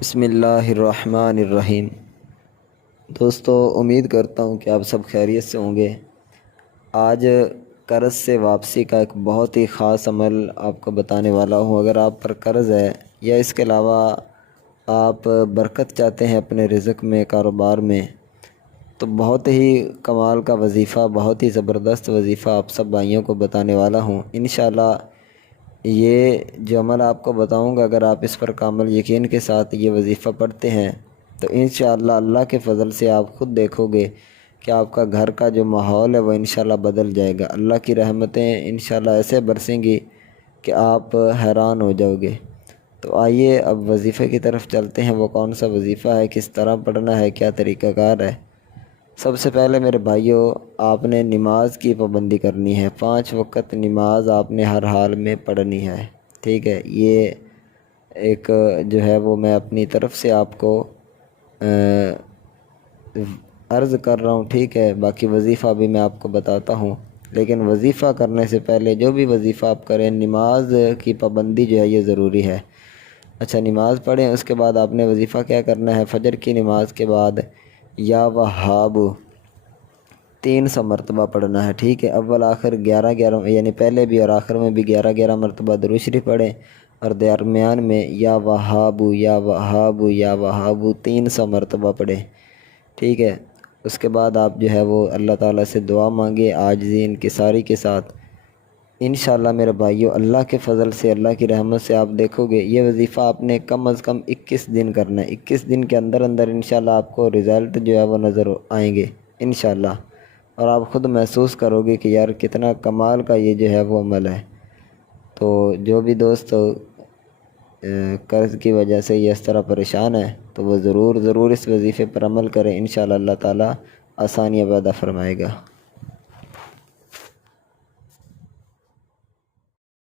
بسم اللہ الرحمن الرحیم۔ دوستو، امید کرتا ہوں کہ آپ سب خیریت سے ہوں گے۔ آج قرض سے واپسی کا ایک بہت ہی خاص عمل آپ کو بتانے والا ہوں۔ اگر آپ پر قرض ہے یا اس کے علاوہ آپ برکت چاہتے ہیں اپنے رزق میں، کاروبار میں، تو بہت ہی کمال کا وظیفہ، بہت ہی زبردست وظیفہ آپ سب بھائیوں کو بتانے والا ہوں۔ انشاءاللہ یہ جو عمل آپ کو بتاؤں گا، اگر آپ اس پر کامل یقین کے ساتھ یہ وظیفہ پڑھتے ہیں تو انشاءاللہ اللہ کے فضل سے آپ خود دیکھو گے کہ آپ کا گھر کا جو ماحول ہے وہ انشاءاللہ بدل جائے گا۔ اللہ کی رحمتیں انشاءاللہ ایسے برسیں گی کہ آپ حیران ہو جاؤ گے۔ تو آئیے اب وظیفے کی طرف چلتے ہیں۔ وہ کون سا وظیفہ ہے، کس طرح پڑھنا ہے، کیا طریقہ کار ہے۔ سب سے پہلے میرے بھائیوں، آپ نے نماز کی پابندی کرنی ہے۔ 5 وقت نماز آپ نے ہر حال میں پڑھنی ہے، ٹھیک ہے۔ یہ ایک جو ہے وہ میں اپنی طرف سے آپ کو عرض کر رہا ہوں، ٹھیک ہے۔ باقی وظیفہ بھی میں آپ کو بتاتا ہوں، لیکن وظیفہ کرنے سے پہلے جو بھی وظیفہ آپ کریں، نماز کی پابندی جو ہے یہ ضروری ہے۔ اچھا، نماز پڑھیں، اس کے بعد آپ نے وظیفہ کیا کرنا ہے؟ فجر کی نماز کے بعد یا وہاب 300 مرتبہ پڑھنا ہے، ٹھیک ہے۔ اول آخر 11 یعنی پہلے بھی اور آخر میں بھی 11 مرتبہ درود شریف پڑھیں، اور درمیان میں یا وہاب یا وہاب یا وہاب 300 مرتبہ پڑھیں، ٹھیک ہے۔ اس کے بعد آپ جو ہے وہ اللہ تعالیٰ سے دعا مانگے عاجزی انکساری کے ساتھ۔ انشاءاللہ میرے بھائیو، اللہ کے فضل سے، اللہ کی رحمت سے آپ دیکھو گے یہ وظیفہ آپ نے کم از کم 21 دن کرنا ہے۔ 21 دن کے اندر انشاءاللہ آپ کو رزلٹ جو ہے وہ نظر آئیں گے انشاءاللہ، اور آپ خود محسوس کرو گے کہ یار کتنا کمال کا یہ جو ہے وہ عمل ہے۔ تو جو بھی دوست قرض کی وجہ سے یہ اس طرح پریشان ہے تو وہ ضرور اس وظیفے پر عمل کریں، انشاءاللہ اللہ تعالیٰ آسانیاں پیدا فرمائے گا۔